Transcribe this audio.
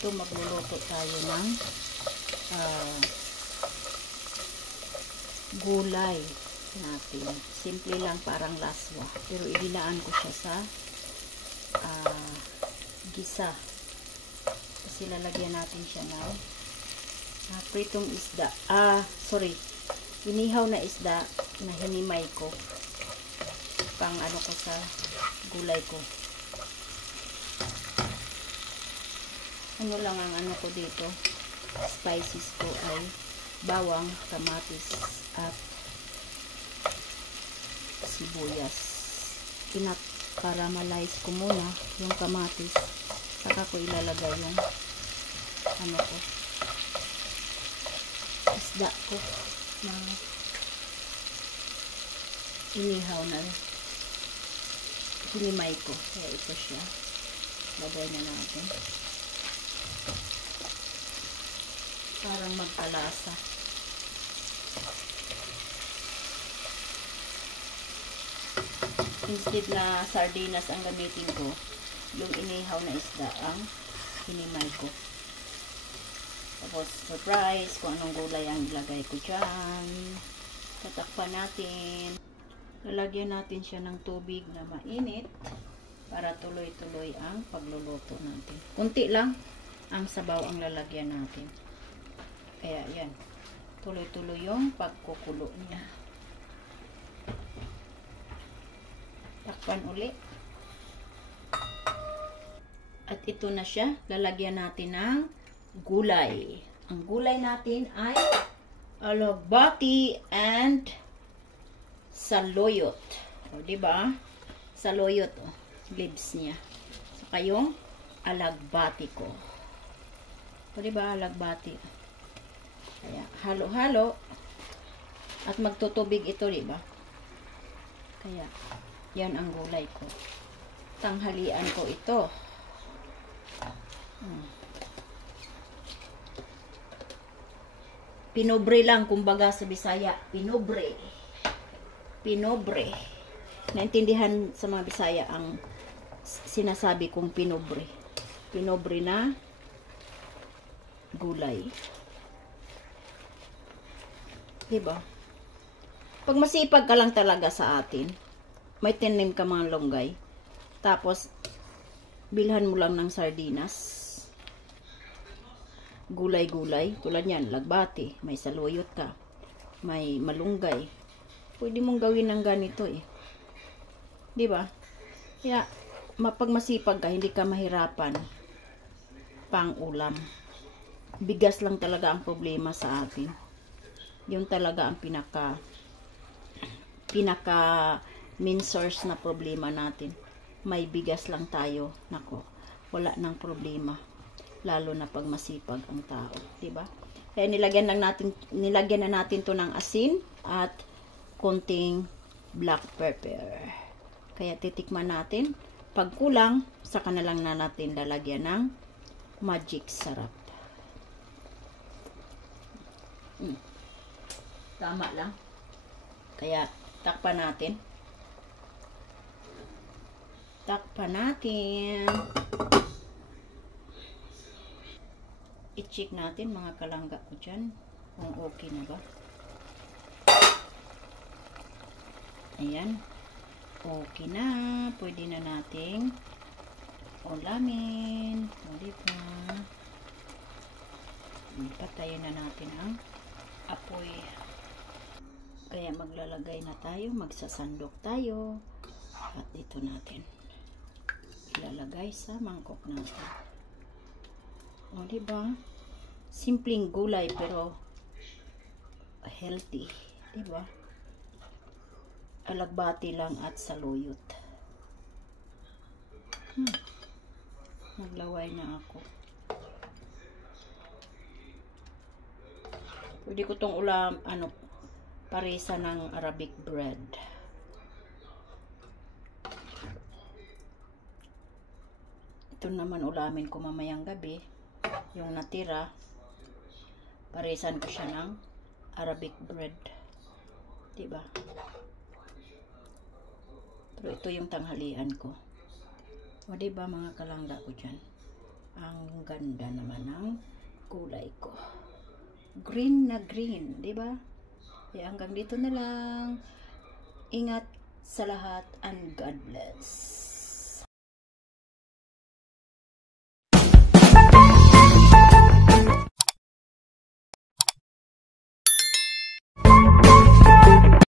Ito, magluluto tayo ng gulay natin. Simple lang, parang laswa. Pero idilaan ko siya sa gisa. Kasi lalagyan natin siya ng pritong isda. Inihaw na isda na hinimay ko. Pang ano ko sa gulay ko. Ano lang ang ano ko dito, spices ko ay bawang, kamatis, at sibuyas. Pinakaramalize ko muna yung kamatis, saka ko ilalagay yung ano ko, isda ko na inihaw na hinimay ko. Kaya ito siya, lagay na natin parang magkalasa. Instead na sardinas ang gamitin ko, yung inihaw na isda ang hinimay ko. Tapos surprise kung anong gulay ang ilagay ko dyan. Tatakpan natin. Lalagyan natin siya ng tubig na mainit para tuloy-tuloy ang pagluluto natin. Kunti lang ang sabaw ang lalagyan natin. Kaya yan, tuloy-tuloy yung pagkukulo niya. Takpan uli. At ito na siya, lalagyan natin ng gulay. Ang gulay natin ay alagbati and saluyot. O, diba? Saluyot, o, leaves niya. Saka yung alagbati ko. O, diba? Alagbati. Kaya, halo-halo. At magtutubig ito, diba? Kaya, yan ang gulay ko. Tanghalian ko ito. Pinobre lang, kumbaga sa Bisaya. Pinobre. Pinobre. Naintindihan sa mga Bisaya ang sinasabi kong pinobre. Pinobre na gulay. Diba? Pag masipag ka lang talaga sa atin, may tinim ka mga longgay, tapos bilhan mo lang ng sardinas, gulay-gulay, tulad yan, lagbati, may saluyot ka, may malunggay, pwede mong gawin ng ganito eh. Diba? Kaya, pag masipag ka, hindi ka mahirapan pang ulam. Bigas lang talaga ang problema sa atin. Yun talaga ang pinaka main source na problema natin. May bigas lang tayo, nako, wala nang problema, lalo na pag masipag ang tao, diba? Kaya nilagyan na natin to ng asin at konting black pepper. Kaya titikman natin. Pag kulang, saka na lang natin lalagyan ng magic sarap. Tama lang. Kaya takpan natin. Takpan natin. I-check natin mga kalangga ko dyan kung okay na ba. Ayan. Okay na. Pwede na nating ulamin. O, diba? Patayin na natin ang apoy. Kaya maglalagay na tayo, magsasandok tayo. At ito natin ilalagay sa mangkok natin. O, diba? Simpleng gulay pero healthy. Diba? Alagbati lang at saluyot. Naglaway na ako. Pwede ko tong ulam, parisa ng Arabic bread. Ito naman ulamin ko mamayang gabi. Yung natira, parisan ko siya ng Arabic bread. Diba? Pero ito yung tanghalian ko. O diba mga kalangga ko dyan? Ang ganda naman ng kulay ko. Green na green, di ba? Kaya hanggang dito na lang. Ingat sa lahat and God bless.